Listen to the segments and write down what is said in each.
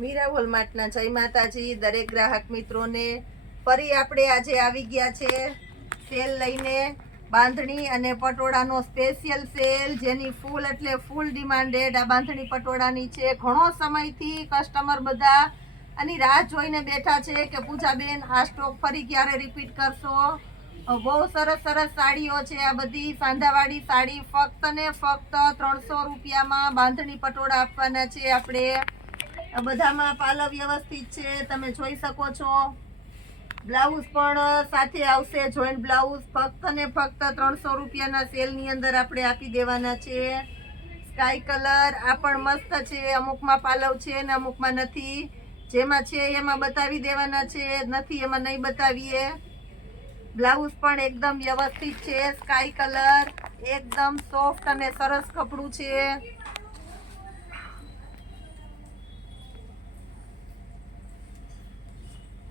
મીરા વોલમાર્ટના જય માતાજી દરેક ગ્રાહક મિત્રોને ફરી આપણે આજે આવી ગયા છે સેલ લઈને બાંધણી અને પટોળાનો સ્પેશિયલ સેલ જેની ફૂલ એટલે ફૂલ ડિમાન્ડેડ આ બાંધણી પટોળાની છે। ઘણો સમયથી કસ્ટમર બધા આની રાહ જોઈને બેઠા છે કે પૂજાબેન આ સ્ટોક ફરી ક્યારે રિપીટ કરશો। બહુ સરસ સરસ સાડીઓ છે। આ બધી સાંધાવાળી સાડી ફક્ત ને ફક્ત 300 રૂપિયામાં બાંધણી પટોળા આપવાના છે આપણે। બધામાં પાલવ વ્યવસ્થિત છે, તમે જોઈ શકો છો। બ્લાઉઝ પણ સાથે આવશે, જોઈન્ટ બ્લાઉઝ ફક્ત ને ફક્ત 300 રૂપિયાના સેલની અંદર આપણે આપી દેવાના છે। સ્કાય કલર આ પણ મસ્ત છે, અમુકમાં પાલવ છે ને અમુકમાં નથી, જેમાં છે એમાં બતાવી દેવાના છે, નથી એમાં નહીં બતાવીએ। બ્લાઉઝ પણ એકદમ વ્યવસ્થિત છે, સ્કાય કલર એકદમ સોફ્ટ અને સરસ કપડું છે।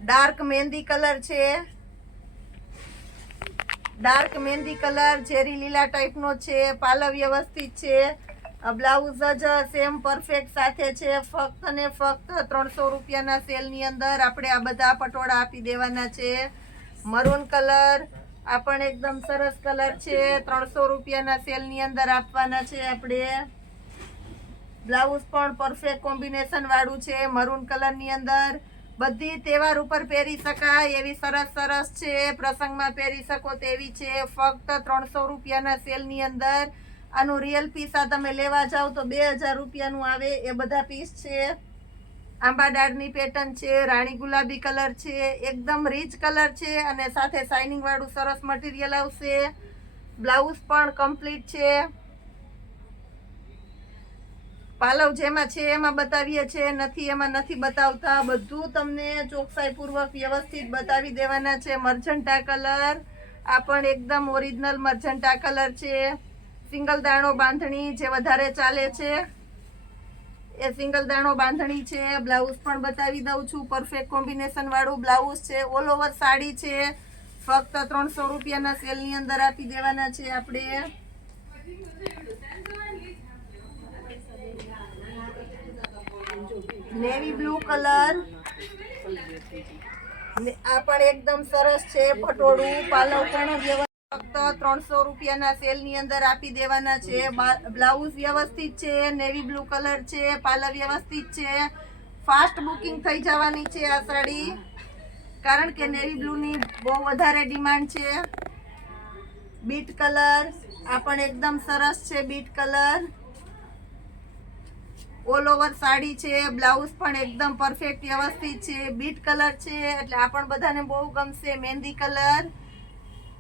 ડાર્ક મહેંદી કલર છે, ડાર્ક મહેંદી કલર ઝેરી લીલા ટાઈપનો છે, પાલવ વ્યવસ્થિત છે। બ્લાઉઝ જ સેમ પરફેક્ટ સાથે છે, ફક્ત ને ફક્ત 300 રૂપિયાના સેલની અંદર આપણે આ બધા પટોળા આપી દેવાના છે। મરૂન કલર આ પણ એકદમ સરસ કલર છે, 300 રૂપિયાના સેલની અંદર આપવાના છે આપણે। બ્લાઉઝ પણ પરફેક્ટ કોમ્બિનેશન વાળું છે, મરૂન કલરની અંદર બધી તહેવાર ઉપર પહેરી શકાય એવી સરસ સરસ છે, પ્રસંગમાં પહેરી શકો તેવી છે, ફક્ત 300 રૂપિયાના સેલની અંદર। આનું રિયલ પીસ આ તમે લેવા જાઓ તો 2000 રૂપિયાનું આવે એ બધા પીસ છે। આંબા ડાળની પેટર્ન છે, રાણી ગુલાબી કલર છે, એકદમ રીચ કલર છે અને સાથે શાઇનિંગ વાળું સરસ મટીરિયલ આવશે। બ્લાઉઝ પણ કમ્પ્લીટ છે, પાલવ જેમાં છે એમાં બતાવીએ છીએ, નથી એમાં નથી બતાવતા, બધું તમને ચોકસાઈપૂર્વક વ્યવસ્થિત બતાવી દેવાના છે। મર્જન્ટા કલર આ પણ એકદમ ઓરિજિનલ મર્જન્ટા કલર છે, સિંગલ દાણો બાંધણી જે વધારે ચાલે છે એ સિંગલ દાણો બાંધણી છે। બ્લાઉઝ પણ બતાવી દઉં છું, પરફેક્ટ કોમ્બિનેશન વાળું બ્લાઉઝ છે, ઓલ ઓવર સાડી છે, ફક્ત 300 રૂપિયાના સેલની અંદર આપી દેવાના છે આપણે। નેવી બ્લુ કલર આ પણ એકદમ સરસ છે, પટોળું પાલવ પણ ફક્ત 300 રૂપિયાના સેલની અંદર આપી દેવાના છે। બ્લાઉઝ વ્યવસ્થિત છે, નેવી બ્લુ કલર છે, પાલવ વ્યવસ્થિત છે। ફાસ્ટ બુકિંગ થઈ જવાની છે આ સાડી, કારણ કે નેવી બ્લુની બહુ વધારે ડિમાન્ડ છે। બીટ કલર આ પણ એકદમ સરસ છે, bit colour all over sari છે, બ્લાઉઝ પણ એકદમ પરફેક્ટ વ્યવસ્થિત છે, બીટ કલર છે એટલે આ પણ બધાને બહુ ગમશે। મહેંદી કલર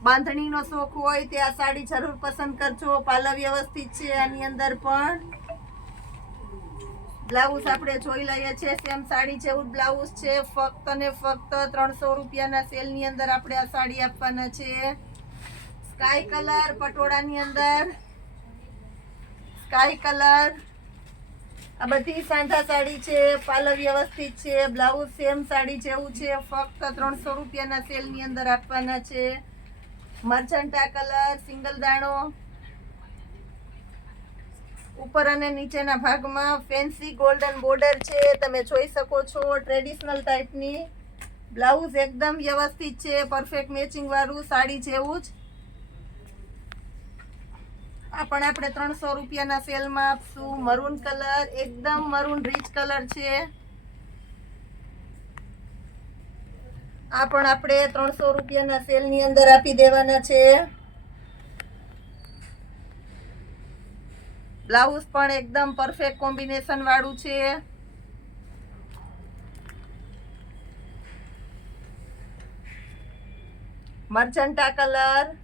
બાંધણીનો શોખ હોય તે આ સાડી જરૂર પસંદ કરજો, પાલવ વ્યવસ્થિત છે આની અંદર પણ। બ્લાઉઝ આપણે જોઈ લઈએ છીએ, સેમ સાડી જેવું બ્લાઉઝ છે, ફક્ત ને ફક્ત 300 રૂપિયાના સેલની અંદર આપણે આ સાડી આપવાના છે। સ્કાય કલર પટોળાની અંદર સ્કાય કલર આ બધી સાંધા સાડી છે, પાલવ વ્યવસ્થિત છે, બ્લાઉઝ સેમ સાડી જેવું છે, ફક્ત 300 રૂપિયાના સેલની અંદર આપવાના છે। મર્જન્ટા કલર સિંગલ દાણો ઉપર અને નીચેના ભાગમાં ફેન્સી ગોલ્ડન બોર્ડર છે, તમે જોઈ શકો છો, ટ્રેડિશનલ ટાઈપની। બ્લાઉઝ એકદમ વ્યવસ્થિત છે, પરફેક્ટ મેચિંગ વાળું સાડી જેવું જ। આ પણ આપણે 300 રૂપિયાના સેલમાં આપશું। મરૂન કલર એકદમ મરૂન રીચ કલર છે, આ પણ આપણે 300 રૂપિયાના સેલની અંદર આપી દેવાના છે। બ્લાઉઝ પણ એકદમ પરફેક્ટ કોમ્બિનેશન વાળું છે। મર્જન્ટા કલર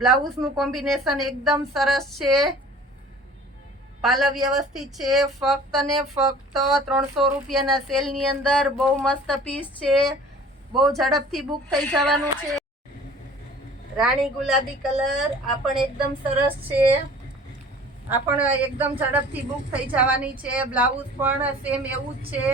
બ્લાઉઝનું કોમ્બિનેશન એકદમ સરસ છે, પાલવ વ્યવસ્થિત છે, ફક્ત ને ફક્ત 300 રૂપિયાના સેલની અંદર બહુ મસ્ત પીસ છે, બહુ ઝડપથી બુક થઈ જવાનું છે। રાણી ગુલાબી કલર આ પણ એકદમ સરસ છે, આ પણ એકદમ ઝડપથી બુક થઈ જવાની છે। બ્લાઉઝ પણ સેમ એવું જ છે,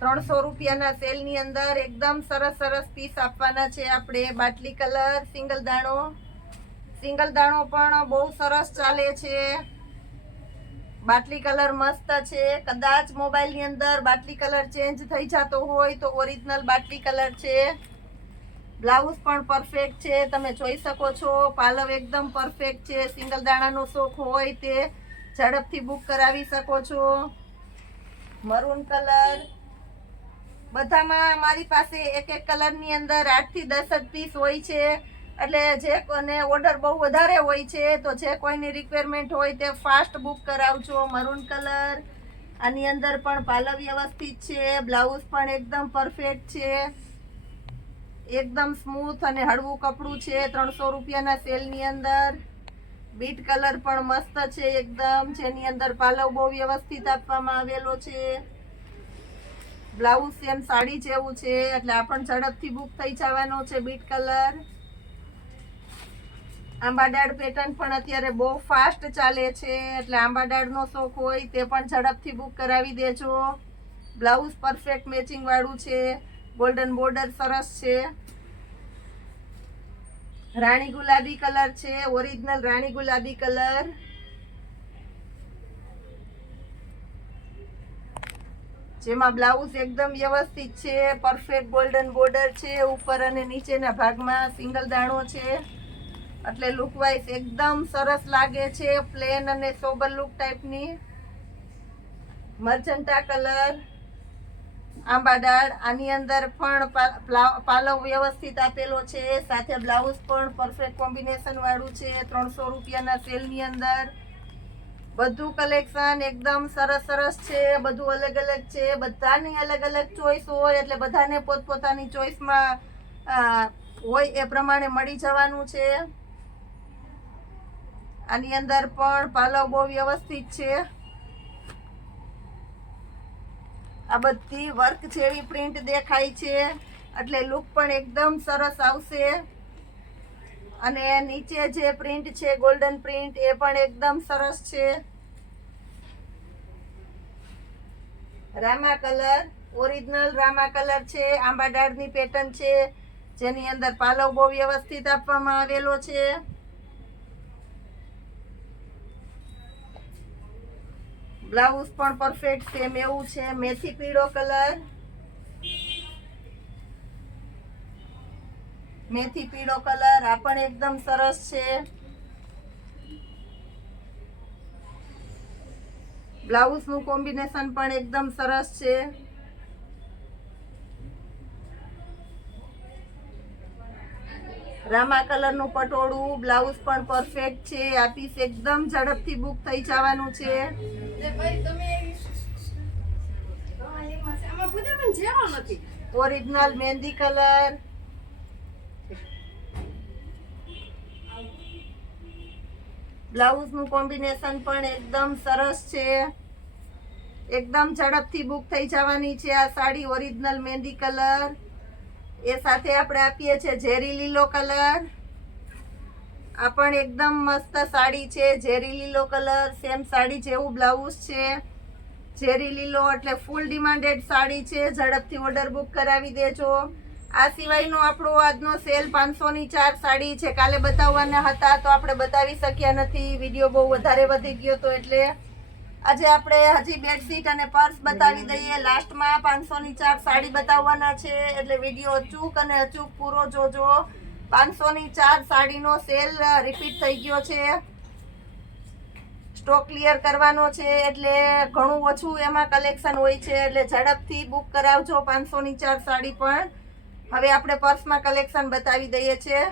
300 રૂપિયાના સેલની અંદર એકદમ સરસ સરસ પીસ આપવાના છે આપણે। બાટલી કલર સિંગલ દાણો પણ બહુ સરસ ચાલે છે, બાટલી કલર મસ્ત છે. કદાચ મોબાઈલની અંદર બાટલી કલર ચેન્જ થઈ જતો હોય તો ઓરિજિનલ બાટલી કલર છે. બ્લાઉઝ પણ પરફેક્ટ છે, તમે જોઈ શકો છો. પાલવ એકદમ પરફેક્ટ છે. સિંગલ દાણાનો શોખ હોય તે ઝડપથી બુક કરાવી શકો છો. મરૂન કલર, બધામાં મારી પાસે એક એક કલરની અંદર 8 થી 10 પીસ હોય છે. એટલે જે કોને ઓર્ડર બહુ વધારે હોય છે તો જે કોઈની રિક્વાયરમેન્ટ હોય તે ફાસ્ટ બુક કરાવજો. મરૂન કલર, આની અંદર પણ પાલવ વ્યવસ્થિત છે. બ્લાઉઝ પણ એકદમ પરફેક્ટ છે. એકદમ સ્મૂથ અને હળવું કપડું છે. 300 રૂપિયાના સેલની અંદર. બીટ કલર પણ મસ્ત છે એકદમ, જેની અંદર પાલવ બહુ વ્યવસ્થિત આપવામાં આવેલો છે. બ્લાઉઝ સેમ સાડી જેવું છે એટલે આ પણ ઝડપથી બુક થઈ જવાનો છે. બીટ કલર, આંબાડાળ પેટર્ન પણ અત્યારે બહુ ફાસ્ટ ચાલે છે એટલે આંબાડાળનો શોખ હોય તે પણ ઝડપથી બુક કરાવી દેજો. બ્લાઉઝ પરફેક્ટ મેચિંગ વાળું છે. ગોલ્ડન બોર્ડર સરસ છે. રાણી ગુલાબી કલર છે, ઓરિજિનલ રાણી ગુલાબી કલર. જેમાં બ્લાઉઝ એકદમ વ્યવસ્થિત છે. પરફેક્ટ ગોલ્ડન બોર્ડર છે. ઉપર અને નીચેના ભાગમાં સિંગલ દાણો છે એટલે લુક વાઇઝ એકદમ સરસ લાગે છે. પ્લેન અને સોબર લુક ટાઈપની. મર્જન્ટા કલર, આંબાડાળ, આની અંદર પણ પાલવ વ્યવસ્થિત આપેલો છે. સાથે બ્લાઉઝ પણ પરફેક્ટ કોમ્બિનેશન વાળું છે. 300 રૂપિયાના સેલની અંદર. બધું કલેક્શન એકદમ સરસ સરસ છે. બધું અલગ અલગ છે. બધાની અલગ અલગ ચોઈસ હોય એટલે બધાને પોતપોતાની ચોઈસમાં હોય એ પ્રમાણે મળી જવાનું છે. આની અંદર પણ પાલવ બહુ વ્યવસ્થિત છે. આ બધી વર્ક જેવી પ્રિન્ટ દેખાય છે એટલે લુક પણ એકદમ સરસ આવશે. અને નીચે જે પ્રિન્ટ છે ગોલ્ડન પ્રિન્ટ એ પણ એકદમ સરસ છે. Rama colour, original Rama colour છે. આંબાડાળની પેટર્ન છે જેની અંદર પાલવ બહુ વ્યવસ્થિત આપવામાં આવેલો છે. બ્લાઉઝ પણ પરફેક્ટ સેમ એવું છે. મેથી પીળો કલર, મેથી પીળો કલર, આ પણ એકદમ સરસ છે. બ્લાઉઝનું કોમ્બિનેશન પણ એકદમ સરસ છે. રામા કલરનું પટોળું, બ્લાઉઝ પણ પરફેક્ટ છે. આ પીસ એકદમ ઝડપથી બુક થઈ જવાનું છે. ઓરિજિનલ મહેંદી કલર, બ્લાઉઝનું કોમ્બિનેશન પણ એકદમ સરસ છે. એકદમ ઝડપથી બુક થઈ જવાની છે આ સાડી. ઓરિજિનલ મહેંદી કલર, એ સાથે આપણે આપીએ છીએ ઝેરી લીલો કલર. આ પણ એકદમ મસ્ત સાડી છે. ઝેરી લીલો કલર, સેમ સાડી જેવું બ્લાઉઝ છે. ઝેરી લીલો એટલે ફૂલ ડિમાન્ડેડ સાડી છે. ઝડપથી ઓર્ડર બુક કરાવી દેજો. આ સિવાયનો આપણો આજનો સેલ 500 ની 4 સાડી છે. કાલે બતાવવાના હતા તો આપણે બતાવી શક્યા નથી, વિડીયો બહુ વધારે વધી ગયો તો એટલે આજે આપણે હજી બેડશીટ અને પર્સ બતાવી દઈએ. લાસ્ટમાં 500 ની 4 સાડી બતાવવાના છે એટલે વિડીયો અચૂક અને અચૂક પૂરો જોજો. 500 ની 4 સાડીનો સેલ રિપીટ થઈ ગયો છે. સ્ટોક ક્લિયર કરવાનો છે એટલે ઘણું ઓછું એમાં કલેક્શન હોય છે એટલે ઝડપથી બુક કરાવજો. 500 ની 4 સાડી પણ હવે આપણે પર્સમાં કલેક્શન બતાવી દઈએ છીએ.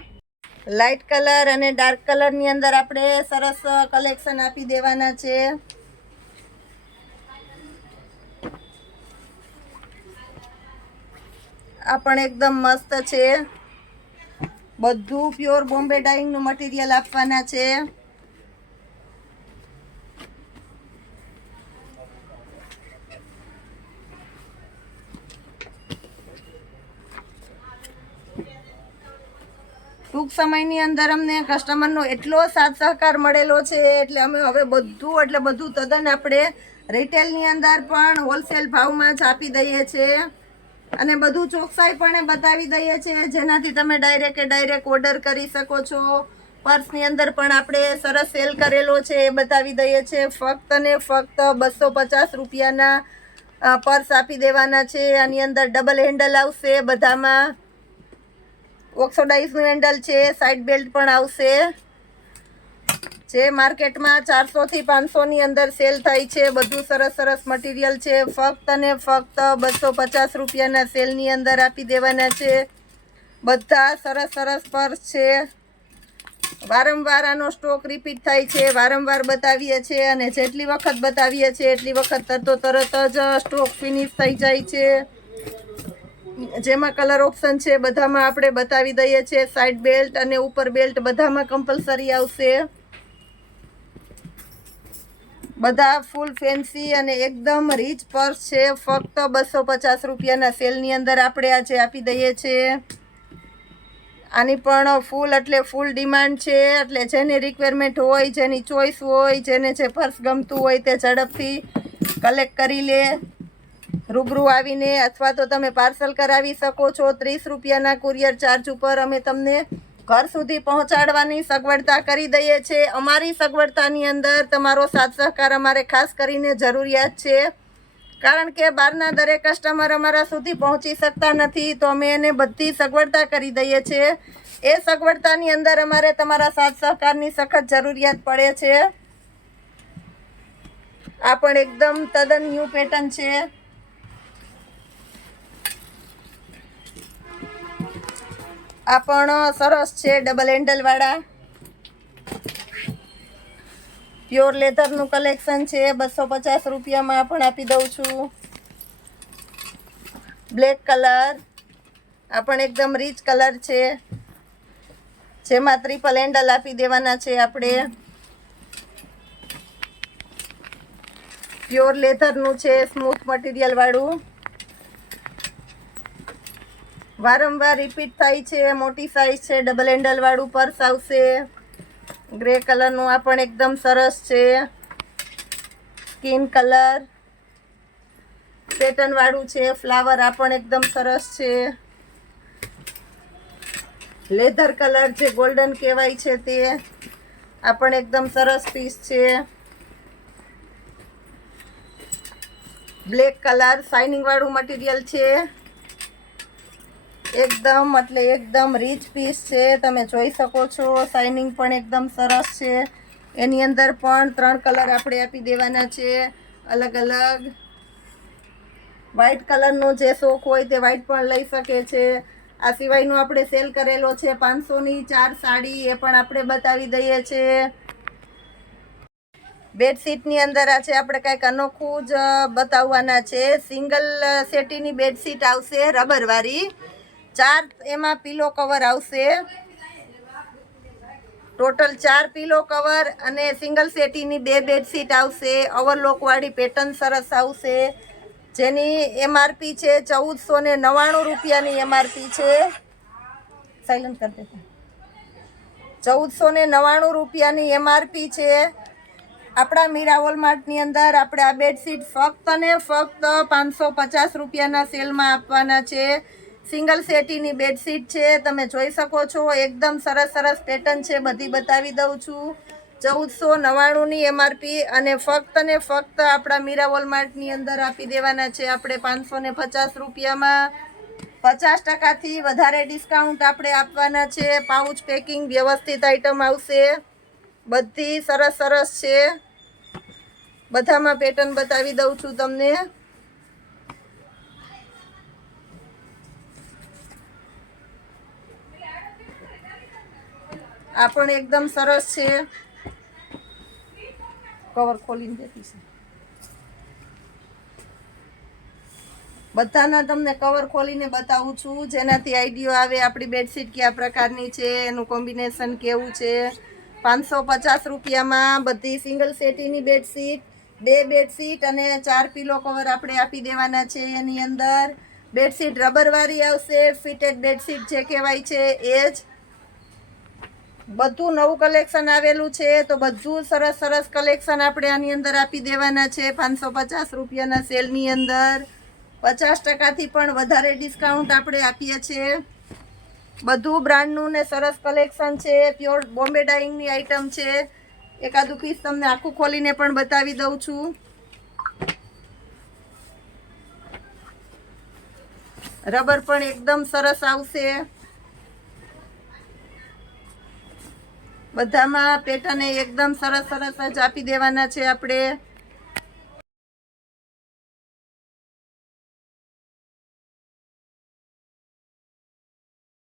લાઇટ કલર અને ડાર્ક કલરની અંદર આપણે સરસ કલેક્શન આપી દેવાના છે. આ પણ એકદમ મસ્ત છે. બધું પ્યોર બોમ્બે ડાઇંગનું મટીરિયલ આપવાના છે. ટૂંક સમયની અંદર અમને કસ્ટમરનો એટલો સાથ સહકાર મળેલો છે એટલે અમે હવે બધું તદ્દન આપણે રિટેલની અંદર પણ હોલસેલ ભાવમાં જ આપી દઈએ છીએ અને બધું ચોકસાઈ પણ બતાવી દઈએ છીએ જેનાથી તમે ડાયરેક્ટ ઓર્ડર કરી શકો છો. પર્સની અંદર પણ આપણે સરસ સેલ કરેલો છે એ બતાવી દઈએ છીએ. ફક્ત ને ફક્ત 250 રૂપિયાના પર્સ આપી દેવાના છે. આની અંદર ડબલ હેન્ડલ આવશે, બધામાં ઓક્સોડાઇઝનું હેન્ડલ છે, સાઇડ બેલ્ટ પણ આવશે. જે માર્કેટમાં 400 થી 500 ની અંદર સેલ થાય છે. બધું સરસ સરસ મટીરિયલ છે. ફક્ત ને ફક્ત 250 રૂપિયાના સેલની અંદર આપી દેવાના છે. બધા સરસ સરસ પર્સ છે. વારંવાર આનો સ્ટોક રિપીટ થાય છે, વારંવાર બતાવીએ છીએ અને જેટલી વખત બતાવીએ છીએ એટલી વખત તરત જ સ્ટોક ફિનિશ થઈ જાય છે. જેમાં કલર ઓપ્શન છે બધામાં આપણે બતાવી દઈએ છીએ. સાઇડ બેલ્ટ અને ઉપર બેલ્ટ બધામાં કમ્પલસરી આવશે. બધા ફૂલ ફેન્સી અને એકદમ રીચ પર્સ છે. ફક્ત 250 રૂપિયાના સેલની અંદર આપણે આજે આપી દઈએ છીએ. આની પણ ફૂલ એટલે ફૂલ ડિમાન્ડ છે. એટલે જેની રિક્વાયરમેન્ટ હોય, જેની ચોઈસ હોય, જેને જે પર્સ ગમતું હોય તે ઝડપથી કલેક્ટ કરી લે. રૂબરૂ આવીને અથવા તો તમે પાર્સલ કરાવી શકો છો. 30 રૂપિયાના કુરિયર ચાર્જ ઉપર અમે તમને ઘર સુધી પહોંચાડવાની સગવડતા કરી દઈએ છીએ. અમારી સગવડતાની અંદર તમારો સાથ સહકાર અમારે ખાસ કરીને જરૂરિયાત છે. કારણ કે બહારના દરેક કસ્ટમર અમારા સુધી પહોંચી શકતા નથી, તો અમે એને બધી સગવડતા કરી દઈએ છીએ. એ સગવડતાની અંદર અમારે તમારા સાથ સહકારની સખત જરૂરિયાત પડે છે. આ પણ એકદમ તદ્દન ન્યૂ પેટર્ન છે. આ પણ સરસ છે, ડબલ હેન્ડલ વાળા પ્યોર લેધરનું કલેક્શન છે. 250 રૂપિયામાં પણ આપી દઉં છું. બ્લેક કલર, આ પણ એકદમ રીચ કલર છે, જેમાં ટ્રિપલ હેન્ડલ આપી દેવાના છે આપણે. પ્યોર લેધરનું છે, સ્મૂથ મટીરિયલ વાળું. વારંવાર રિપીટ થાય છે. મોટી સાઇઝ છે, ડબલ હેન્ડલ વાળું પર્સ આવશે. ગ્રે કલરનું આ પણ એકદમ સરસ છે. સ્કિન કલર પેટર્ન વાળું છે. ફ્લાવર આ પણ એકદમ સરસ છે. લેધર કલર જે ગોલ્ડન કહેવાય છે તે આ પણ એકદમ સરસ પીસ છે. બ્લેક કલર શાઇનિંગ વાળું મટીરિયલ છે. એકદમ એટલે એકદમ રીચ પીસ છે. તમે જોઈ શકો છો. શાઇનિંગ પણ એકદમ સરસ છે. એની અંદર પણ 3 કલર આપણે આપી દેવાના છે અલગ અલગ. વ્હાઇટ કલરનો જે શોખ હોય તે વ્હાઇટ પણ લઈ શકે છે. આ સિવાયનો આપણે સેલ કરેલો છે 500ની 4 સાડી, એ પણ આપણે બતાવી દઈએ છીએ. બેડશીટની અંદર આજે આપણે કંઈક અનોખું જ બતાવવાના છે. સિંગલ સેટીની બેડશીટ આવશે, રબરવાળી. 4 એમાં પીલો કવર આવશે. ટોટલ 4 પીલો કવર અને સિંગલ સેટીની 2 બેડશીટ આવશે. ઓવરલોકવાળી પેટર્ન સરસ આવશે, જેની MRP છે 1499 રૂપિયાની MRP છે. સાયલન્ટ કરી દેતા. 1499 રૂપિયાની MRP છે. આપણા મીરા વોલમાર્ટની અંદર આપણે આ બેડશીટ ફક્ત ને ફક્ત 550 રૂપિયાના સેલમાં આપવાના છે. સિંગલ સેટીની બેડશીટ છે. તમે જોઈ શકો છો. એકદમ સરસ સરસ પેટર્ન છે. બધી બતાવી દઉં છું. 1499ની MRP અને ફક્ત ને ફક્ત આપણા મીરા વોલમાર્ટની અંદર આપી દેવાના છે આપણે 550 રૂપિયામાં. 50%થી વધારે ડિસ્કાઉન્ટ આપણે આપવાના છે. પાઉચ પેકિંગ વ્યવસ્થિત આઈટમ આવશે. બધી સરસ સરસ છે. બધામાં પેટર્ન બતાવી દઉં છું તમને. આ પણ એકદમ સરસ છે. કવર ખોલીને દેતી છે. બધાના તમને કવર ખોલીને બતાવું છું, જેનાથી આઈડિયો આવે આપણી બેડશીટ કયા પ્રકારની છે, એનું કોમ્બિનેશન કેવું છે. 550 રૂપિયામાં બધી સિંગલ સેટીની બેડશીટ, 2 બેડશીટ અને 4 પીલો કવર આપણે આપી દેવાના છે. એની અંદર બેડશીટ રબરવાળી આવશે. ફિટેડ બેડશીટ જે કહેવાય છે એ જ. બધું નવું કલેક્શન આવેલું છે, તો બધું સરસ સરસ કલેક્શન આપણે આની અંદર આપી દેવાના છે 550 રૂપિયાના સેલની અંદર. 50%થી પણ વધારે ડિસ્કાઉન્ટ આપણે આપીએ છીએ. બધું બ્રાન્ડનું ને સરસ કલેક્શન છે. પ્યોર બોમ્બે ડાઇંગની આઈટમ છે. એકાદું પીસ તમને આખું ખોલીને પણ બતાવી દઉં છું. રબર પણ એકદમ સરસ આવશે. બધામાં પેટર્ન એકદમ સરસ સરસ જ આપી દેવાના છે આપણે.